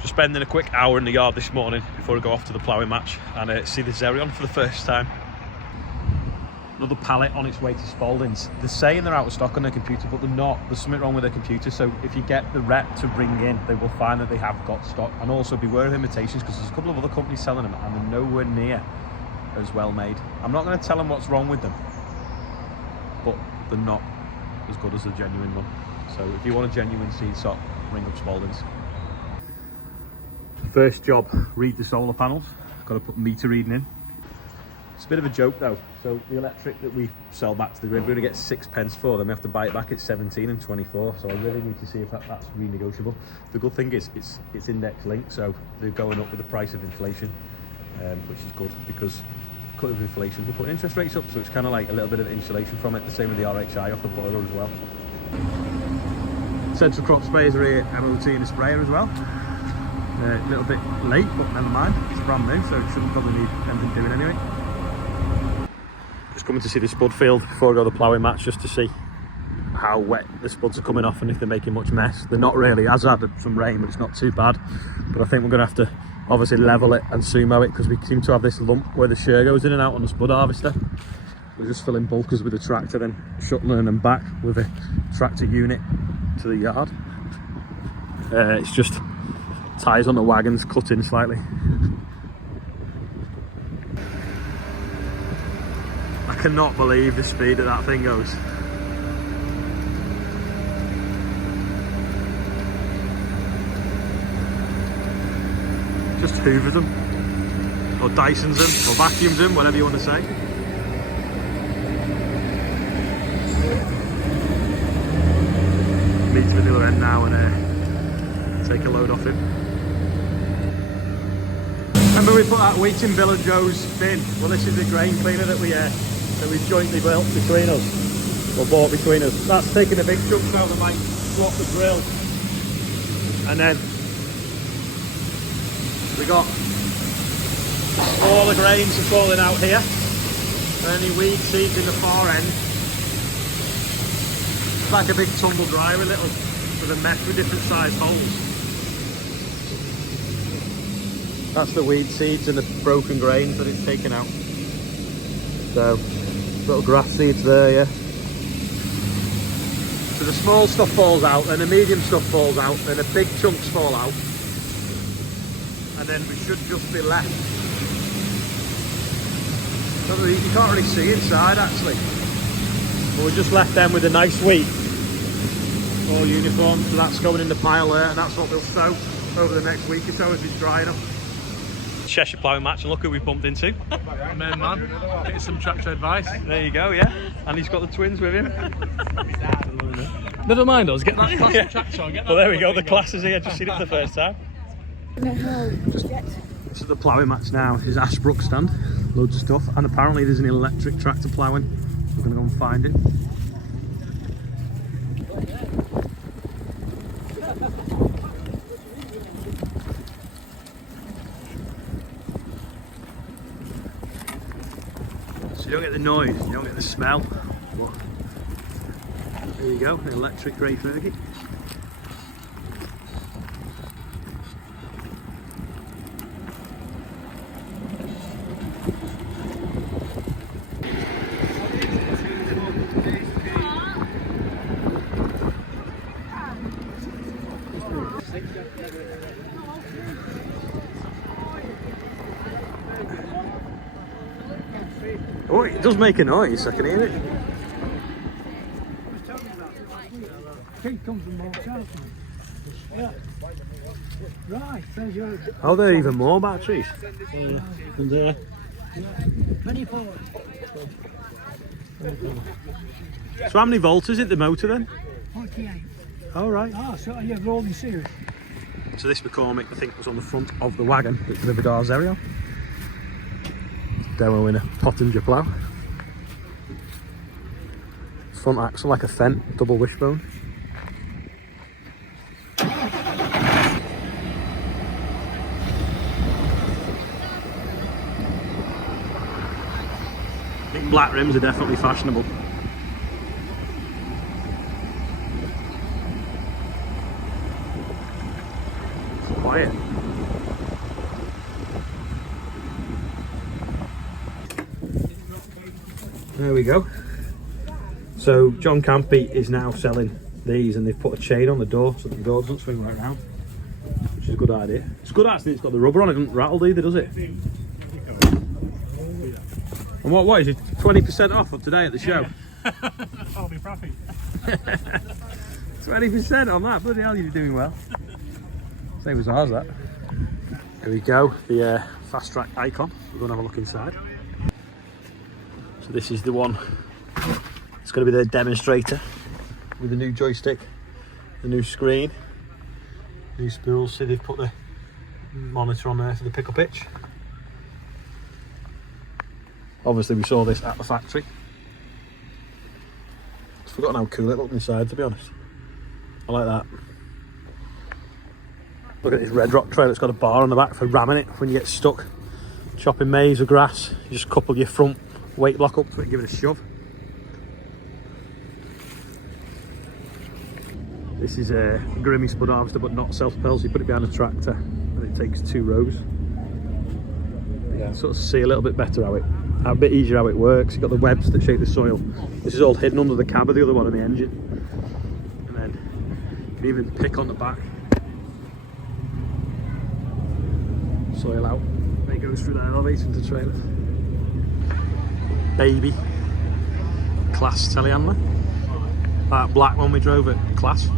Just spending a quick hour in the yard this morning before I go off to the ploughing match and see the Xerion for the first time. Another pallet on its way to Spalding's. They're saying they're out of stock on their computer, but they're not. There's something wrong with their computer, so if you get the rep to bring in, they will find that they have got stock. And also beware of imitations, because there's a couple of other companies selling them and they're nowhere near as well made. I'm not going to tell them what's wrong with them, but they're not as good as the genuine one. So if you want a genuine seed sock, ring up Spalding's. First job, read the solar panels. Got to put meter reading in. It's a bit of a joke though. So the electric that we sell back to the grid, we're going to get 6 pence for them. We have to buy it back at 17 and 24. So I really need to see if that's renegotiable. The good thing is it's index linked, so they're going up with the price of inflation, which is good because cut of inflation, we're putting interest rates up, so it's kind of like a little bit of insulation from it. The same with the RHI off the boiler as well. Central crop sprayers are here, MOT and a sprayer as well. A little bit late, but never mind. It's brand new, so it shouldn't probably need anything doing anyway. Just coming to see the spud field before I go to the ploughing match, just to see how wet the spuds are coming off and if they're making much mess. They're not really. It has had some rain, but it's not too bad. But I think we're going to have to obviously level it and sumo it, because we seem to have this lump where the shear goes in and out on the spud harvester. We're just filling bulkers with the tractor, then shuttling them back with a tractor unit to the yard. It's just tyres on the wagons cut in slightly. I cannot believe the speed that thing goes. Just hoovers them, or Dysons them, or vacuums them, whatever you want to say. Meet him at the other end now and take a load off him. Remember we put that wheat in Bill and Joe's bin? Well, this is the grain cleaner that we've jointly built between us, or bought between us. That's taking the big chunks out that might block the drill. And then we got all the grains are falling out here. Any weed seeds in the far end. It's like a big tumble dryer with a mesh with different sized holes. That's the weed seeds and the broken grains that it's taken out. So, little grass seeds there, yeah. So the small stuff falls out, and the medium stuff falls out, and the big chunks fall out. And then we should just be left. You can't really see inside actually. But we're just left them with a nice wheat. All uniform, so that's going in the pile there, and that's what we'll sow over the next week or so as it's drying up. Cheshire ploughing match, and look who we bumped into. Main man, getting some tractor advice. There you go, yeah. And he's got the twins with him. Never mind us, get that classic tractor on. Well, there we go, the class is here. Just seen it for the first time. This is the ploughing match now. This is Ashbrook stand, loads of stuff, and apparently there's an electric tractor ploughing. We're going to go and find it. You don't get the noise, you don't get the smell. But there you go, an electric grey Fergie. Oh, it does make a noise, I can hear it. Yeah. Right, there's your... Oh, there are even more batteries. 24. So how many volts is it, the motor then? 48. Oh, right. Ah, so you're rolling series. So this McCormick, I think, was on the front of the wagon that delivered our Xerion. Demoing a Pottinger plough. Front axle like a Fendt, double wishbone. I think black rims are definitely fashionable. here. There we go. So John Campy is now selling these, and they've put a chain on the door so that the door doesn't swing right around, which is a good idea. It's good actually, it's got the rubber on, it doesn't rattle either, does it? And what is it? 20% off of today at the show? I'll be happy. 20% on that, bloody hell, you're doing well. Same as ours, that. Here we go, the Fastrac icon. We're going to have a look inside. So this is the one. It's going to be the demonstrator with the new joystick, the new screen, new spools. See, they've put the monitor on there for the pickle pitch. Obviously we saw this at the factory. I've forgotten how cool it looked inside, to be honest. I like that. Look at this red rock tray that's got a bar on the back for ramming it when you get stuck chopping maize or grass. You just couple your front weight block up to it and give it a shove. This is a Grimmy spud harvester, but not self-propelled, so you put it behind a tractor and it takes 2 rows. Yeah, sort of see a little bit better a bit easier how it works. You've got the webs that shape the soil. This is all hidden under the cab of the other one in the engine. And then you can even pick on the back. Soil out. There it goes through that elevator into trailer. Baby Class telehandler. That black one we drove at Class.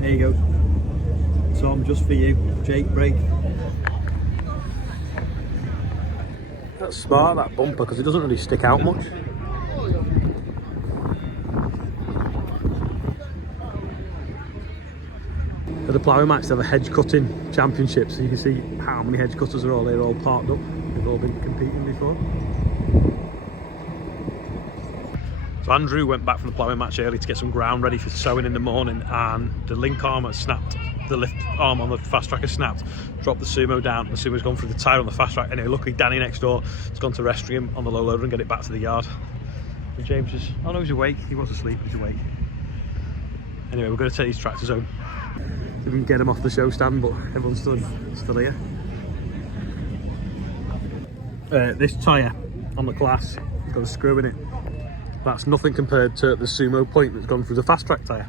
There you go. Tom, just for you. Jake brake. That's smart, that bumper, because it doesn't really stick out much. At the ploughing match, they have a hedge cutting championship, so you can see how many hedge cutters are all there, all parked up. They've all been competing before. So Andrew went back from the ploughing match early to get some ground ready for sowing in the morning, and the link arm has snapped. The lift arm on the Fastrac has snapped, dropped the Sumo down. The Sumo's gone through the tyre on the Fastrac. Anyway, luckily Danny next door has gone to rescue him on the low loader and get it back to the yard. And James is, oh no, he's awake. He was asleep, he's awake. Anyway, we're going to take these tractors home. We can get them off the show stand, but everyone's still here. This tyre on the Class, it's got a screw in it. That's nothing compared to the Sumo point that's gone through the Fastrac tyre.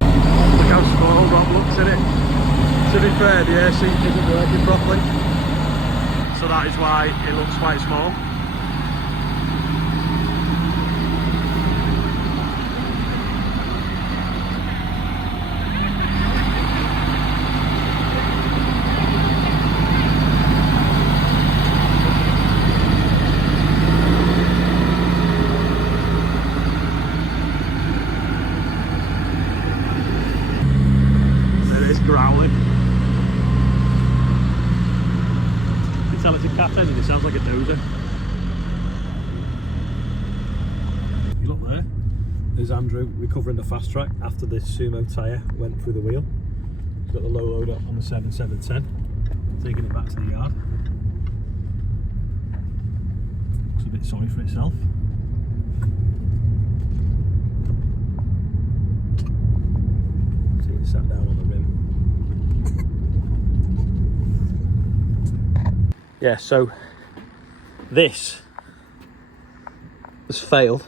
Look how small Rob looks in it. To be fair, the air seat isn't working properly, so that is why it looks quite small. Growling. You can tell it's a cat engine, it sounds like a dozer. You look there, there's Andrew recovering the Fastrac after the Sumo tyre went through the wheel. He's got the low loader on the 7710, taking it back to the yard. Looks a bit sorry for itself. See it sat down on the rim. Yeah, so this has failed.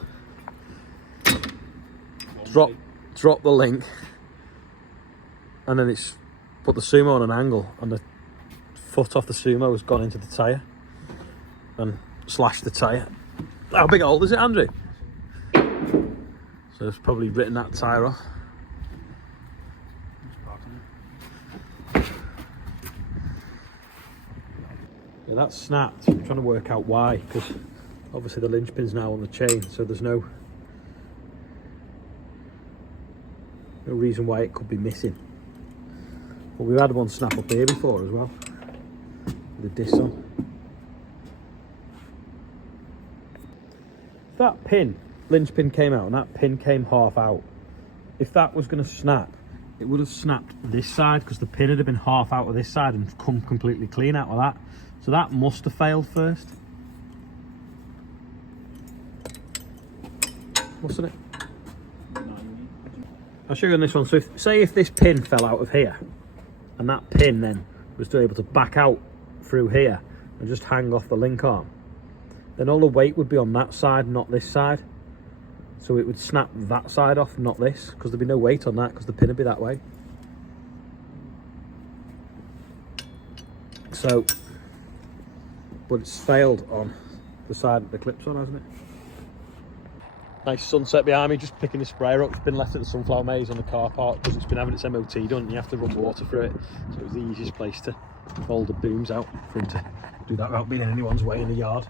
Drop the link, and then it's put the Sumo on an angle, and the foot off the Sumo has gone into the tyre and slashed the tyre. How big a hole is it, Andrew? So it's probably written that tyre off. Yeah, that's snapped. I'm trying to work out why, because obviously the linchpin's now on the chain, so there's no reason why it could be missing. But we've had one snap up here before as well, with the disc on. If that linchpin came out and that pin came half out, if that was going to snap, it would have snapped this side, because the pin would have been half out of this side and come completely clean out of that. So that must have failed first. Wasn't it? I'll show you on this one. So say if this pin fell out of here, and that pin then was still able to back out through here and just hang off the link arm, then all the weight would be on that side, not this side. So it would snap that side off, not this, because there'd be no weight on that because the pin would be that way. So, but it's failed on the side that the clip's on, hasn't it? Nice sunset behind me, just picking the sprayer up. It's been left at the sunflower maze on the car park because it's been having its MOT done and you have to run water through it. So it was the easiest place to fold the booms out for him to do that without being in anyone's way in the yard.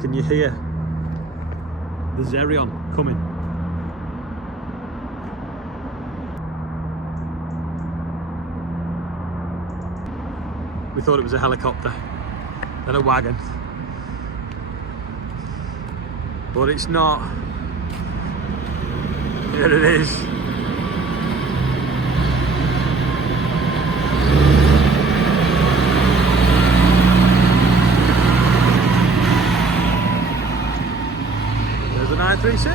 Can you hear the Zerion coming? We thought it was a helicopter, then a wagon. But it's not. Here it is. There's the 936.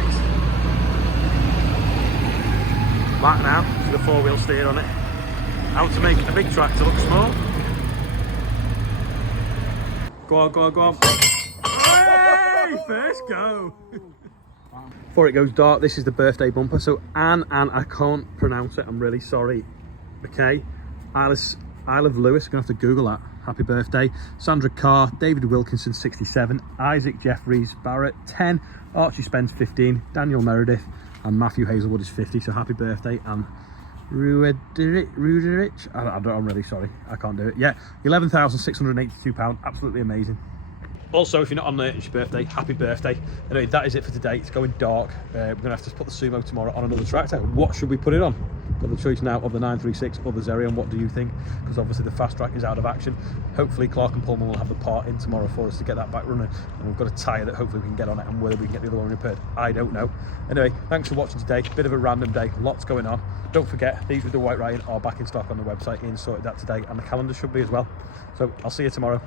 Back now with a 4-wheel steer on it. How to make a big tractor look small. Go on, go on, go on. First go. Before it goes dark, this is the birthday bumper. So Anne, I can't pronounce it, I'm really sorry. Okay, Isle of Lewis, gonna have to Google that. Happy birthday. Sandra Carr, David Wilkinson 67, Isaac Jeffries Barrett 10, Archie Spence 15, Daniel Meredith and Matthew Hazelwood is 50. So happy birthday and Ruderich. I'm really sorry, I can't do it. Yeah, £11,682, absolutely amazing. Also, if you're not on there, it's your birthday, happy birthday. Anyway, that is it for today. It's going dark. We're going to have to put the Sumo tomorrow on another tractor. What should we put it on? Got the choice now of the 936 or the Zerion. What do you think? Because obviously the Fastrac is out of action. Hopefully Clark and Pullman will have the part in tomorrow for us to get that back running. And we've got a tyre that hopefully we can get on it, and whether we can get the other one repaired, I don't know. Anyway, thanks for watching today. Bit of a random day, lots going on. Don't forget, these with the white writing are back in stock on the website. Ian sorted that today, and the calendar should be as well. So I'll see you tomorrow.